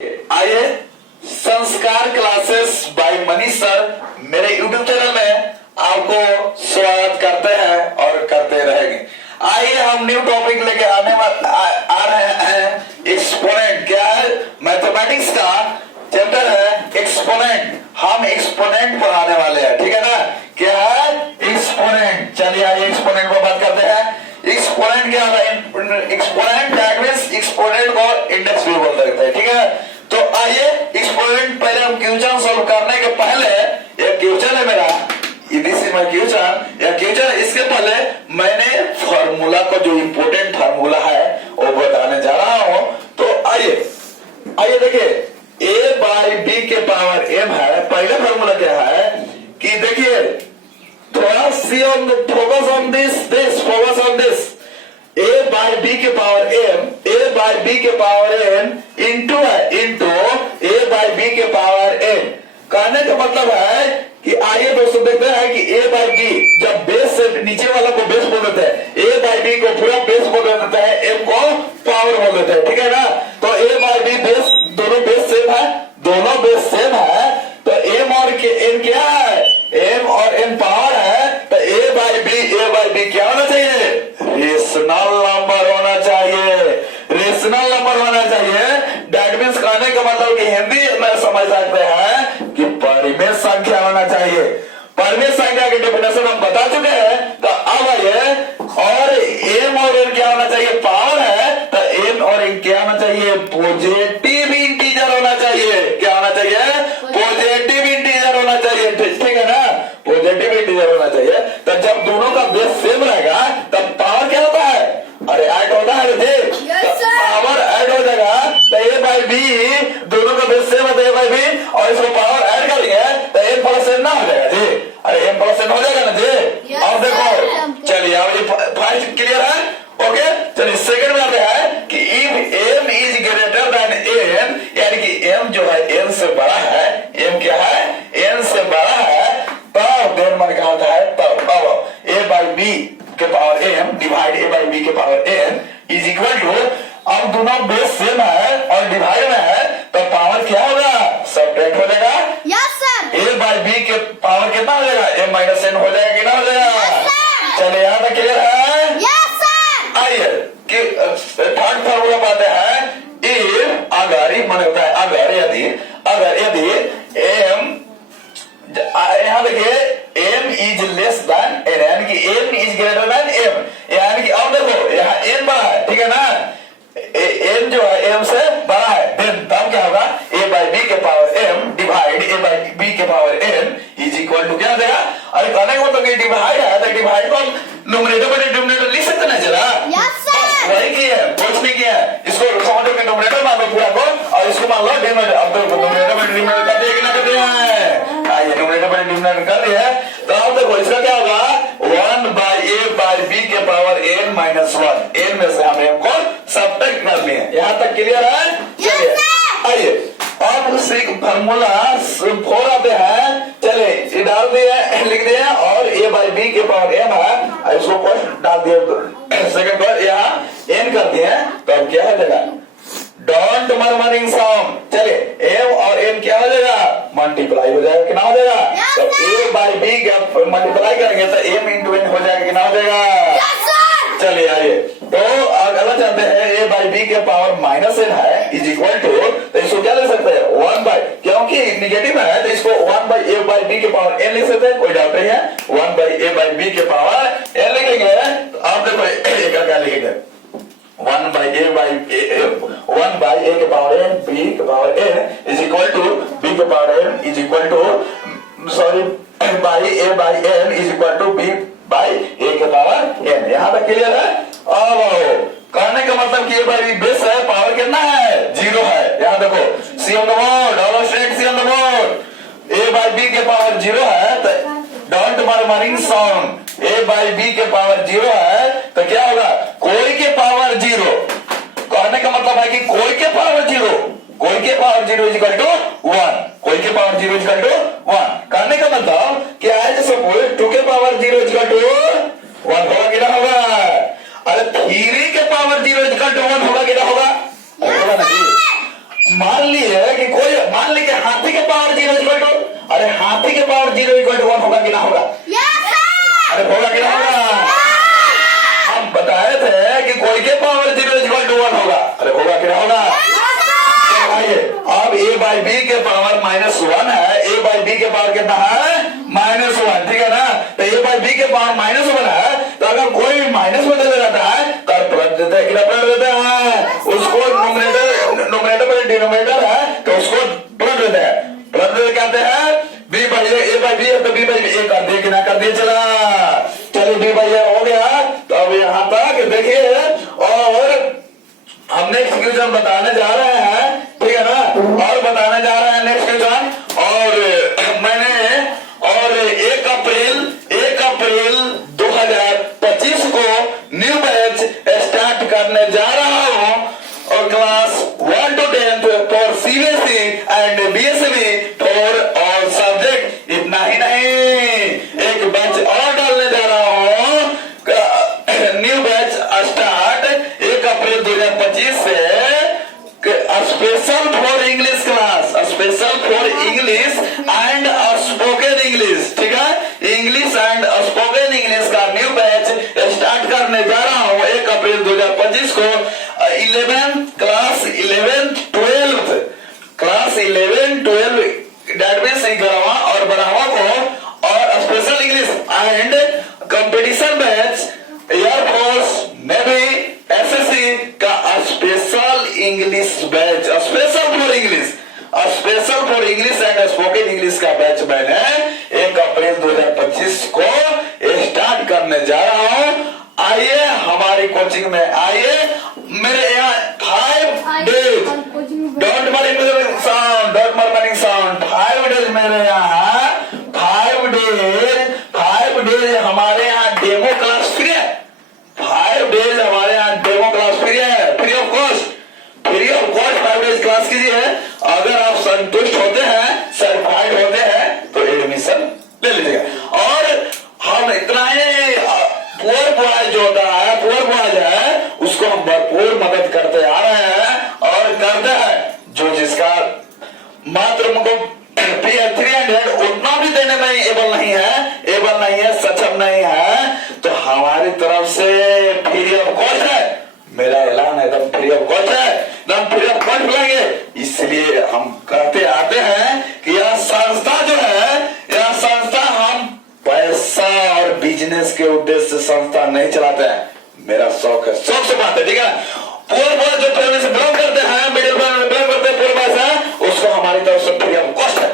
आइए संस्कार classes bye Manish sir मेरे यूट्यूब चैनल में आपको स्वागत करते हैं और करते रहेंगे। आइए हम न्यू टॉपिक लेके आ रहे हैं एक्सपोनेंट। क्या है? मैथमेटिक्स का चैप्टर है एक्सपोनेंट। हम एक्सपोनेंट पढ़ाने वाले हैं, ठीक है ना। क्या है? एक्सपोनेंट। चलिए आइए एक्सपोनेंट पर बात करते हैं। एक्सपोनेंट क्या है? एक्सपोनेंट दैट मींस एक्सपोनेंट को इंडेक्स भी बोल सकते हैं, ठीक है। तो आइए एक्सपोनेंट पहले हम क्वेश्चन सॉल्व करने के पहले एक क्वेश्चन है मेरा, दिस इज माय क्वेश्चन। या क्वेश्चन इसके पहले मैंने फार्मूला को जो इंपॉर्टेंट फार्मूला है वो बताने जा रहा हूं। तो आइए देखिए a बाई बी के पावर m है। पहला फार्मूला क्या है कि देखिए थोड़ा see on focus on this a by B के power m, a by B के power n into a by B के पावर n। कहने का मतलब है कि आइए दोस्तों देखते हैं कि a बाई बी जब बेस से नीचे वाला को बेस बोल देते हैं, a बाई बी को पूरा बेस बोल देते हैं, m को पावर बोल देते हैं, ठीक है ना। तो a बाई बी बेस दोनों बेस सेम है, दोनों बेस सेम है। तो m और n क्या है? m और n पावर है। तो a बाई बी क्या होना चाहिए? रेशनल नंबर होना चाहिए। रेशनल नंबर होना चाहिए। दैट मींस कहने का मतलब कि हिंदी में समझ सकते हैं कि परिमेय संख्या होना चाहिए। परिमेय संख्या की डेफिनेशन हम बता चुके हैं। तो अब आइए और m और n क्या होना चाहिए? पावर है। तो m और n क्या होना चाहिए? पॉजिटिव इंटीजर होना चाहिए। क्या होना चाहिए? पॉजिटिव इंटीजर होना चाहिए, ठीक है ना। पॉजिटिव इंटीजर होना चाहिए। तो जब दोनों का बेस सेम रहेगा तब पावर क्या होता है? अरे ऐड होता है जी। पावर ऐड हो जाएगा। तो a बाई बी दोनों का बेस सेम है, a बाई बी, और इसको पावर ऐड करेंगे तो m प्लस n ना हो जाएगा जी। अरे m प्लस n हो जाएगा ना जी। अब देखो चलिए अब ये फर्स्ट क्लियर है। ओके चलिए सेकंड में आते हैं कि if m is greater than n, यानी कि m जो है n से बड़ा है, m क्या है? n से बड़ा है। तब देन मन क्या होता है? तब a बाई बी के power m divide a by B के power n is equal to, अब दोनों बेस सेम है और डिवाइड में है तो पावर क्या होगा? सब्ट्रैक्ट हो जाएगा। Yes sir. a by B के पावर कितना हो जाएगा? m माइनस n हो जाएगा कि ना हो जाएगा? चलिए यहाँ तक क्लियर है। Yes sir. आइए कि थर्ड फार्मूला पाते हैं। इफ अगर मन होता है अगर यदि m, यहाँ देखिए m is less than n, यानी कि m is greater than m, यानी कि अब देखो यहाँ n बड़ा है, ठीक है ना। m जो है m से बड़ा है, देन तब क्या होगा? a बाई बी के power m divide a by B के power n is equal to क्या हो जाएगा? अरे कहने का मतलब कि डिवाइड है तो डिवाइड को न्यूमरेटर पर डिनोमिनेटर लिख सकते ना जरा। Yes sir. वही किया है, कुछ नहीं किया है। इसको समझो कि न्यूमरेटर मान लो पूरा को और इसको मान लो डिनोमिनेटर। अब तो न्यूमरेटर पर डिनोमिनेटर कर दिया कि ना कर दिया है? आइए न्यूमरेटर पर डिनोमिनेटर कर दिया है। तो अब देखो इसका क्या होगा? 1 बाई a बाई b के पावर n माइनस 1। n में से हमने हमको सब्ट्रैक्ट कर लिया। यहाँ तक क्लियर है? चलिए आइए और दूसरी फार्मूला 4 आते हैं। चलिए डाल दिए, लिख दिए और a बाई b के पावर m है, इसको फर्स्ट डाल दिए, सेकंड पर यहाँ n कर दिए तो अब क्या हो जाएगा? Don't murmuring sound. चलिए m और n क्या हो जाएगा? मल्टीप्लाई हो जाएगा कि ना हो जाएगा? तो a बाई b का मल्टीप्लाई करेंगे तो m इंटू n हो जाएगा कि ना हो जाएगा? चलिए आइए तो अगला जानते हैं a बाई बी के पावर माइनस n है इज इक्वल टू, तो इसको क्या लिख सकते हैं? 1 बाई, क्योंकि निगेटिव है तो इसको 1 बाई a बाई b के पावर n लिख सकते हैं, कोई डाउट नहीं है। 1 बाई a बाई b के पावर n लिखेंगे तो आप देखो एक क्या लिखेंगे? 1 बाई a के पावर n b के power n is equal to b के power n is equal to sorry by a by n is equal to b by a के पावर n। यहाँ तक क्लियर है? अब कहने का मतलब कि a बाई b बेस है, पावर कितना है? 0 है। यहाँ देखो c on the board, all straight c on the board. a by b के पावर 0 है तो don't murmuring sound. a by b के पावर 0 है तो क्या होगा? कोई के पावर 0। कहने का मतलब है कि कोई के पावर 0, कोई के पावर 0 इज इक्वल टू 1, कोई के पावर 0 इज इक्वल टू 1। कहने का मतलब क्या है? जैसे 2 के पावर 0 इज इक्वल टू 1 होगा कि ना होगा? अरे 3 के पावर 0 इज इक्वल टू 1 होगा कि ना होगा? होगा ना जी। मान लिए कि कोई मान ली कि हाथी के पावर 0 इक्वल टू, अरे हाथी के पावर 0 इक्वल टू 1 होगा कि ना होगा? Yes sir. अरे होगा कि ना होगा? हम बताए थे कि कोई के पावर 0 इक्वल टू 1 होगा, अरे होगा कि ना होगा? अब a बाई बी के पावर -1 है, a बाई बी के पावर कितना है? -1, ठीक है ना? तो a बाई बी के पावर -1 है, तो अगर कोई माइनस में चले जाता है तो प्लस देते हैं कि ना प्लस देते हैं? उसको नोमिनेटर पर डिनोमिनेटर है तो उसको प्लस देते हैं। प्लस देते कहते हैं b by a by B है तो b बाई a कर दिए कि ना कर दिए? चला चलिए b बाई a हो गया। तो अब यहाँ तक देखिए और हम नेक्स्ट क्वेश्चन बताने जा रहे हैं, ठीक है ना? और बताने जा रहे हैं नेक्स्ट क्वेश्चन। और मैंने और 1 अप्रैल 2025 को न्यू बैच स्टार्ट करने जा रहा हूं और class 1 to 10 for CBSE and BSE for all subject. इतना ही नहीं, एक बैच और डालने जा रहा हूं, न्यू बैच स्टार्ट 1 अप्रैल 2025 से, special for English class, special for English and spoken English, ठीक है? इंग्लिश एंड स्पोकन इंग्लिश का न्यू बैच स्टार्ट करने जा रहा हूं 1 अप्रैल 2025 को। 11 क्लास 11 12 डेटाबेस गढ़वा और बढ़ावा को और special English and competition batch air force navy SSC का special English batch, special for English and spoken English का बैच मैंने 1 अप्रैल 2025 को स्टार्ट करने जा रहा हूं। आइए हमारी कोचिंग में आइए। मेरे यहाँ 5 days, don't murmuring sound, 5 days मेरे यहाँ 5 डेज हमारे यहाँ डेमो क्लास फ्री है। 5 डेज हमारे यहाँ डेमो क्लास फ्री है, free of cost 5 days class कीजिए। अगर आप संतुष्ट होते हैं, सर्टिफाइड होते हैं तो एडमिशन ले लीजिएगा। और हम इतना ही पुअर बॉयज जो होता है, पुअर बॉयज है, उसको हम भरपूर मदद करते आ रहे हैं और करते हैं। जो जिसका मात्र उनको 300 उतना भी देने में एबल नहीं है, सक्षम नहीं है, तो हमारी तरफ से फ्री ऑफ कॉस्ट है। मेरा ऐलान एकदम फ्री ऑफ कॉस्ट है, एकदम फ्री ऑफ कॉस्ट मिलेंगे। इसलिए हम कहते आते हैं कि यह संस्था जो है, यह संस्था हम पैसा और बिजनेस के उद्देश्य से संस्था नहीं चलाते हैं। मेरा शौक है, शौक से बात है, ठीक है? पूर्व जो फैमिली से बिलोंग करते हैं, मिडिल फैमिली में बिलोंग करते हैं, पूर्व है, उसको हमारी तरफ से फ्री ऑफ कॉस्ट है।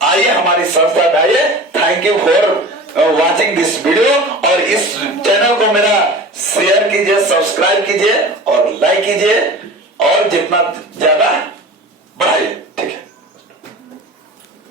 आइए हमारी संस्था में आइए। Thank you for watching this video. और इस चैनल को मेरा शेयर कीजिए, सब्सक्राइब कीजिए और लाइक कीजिए और जितना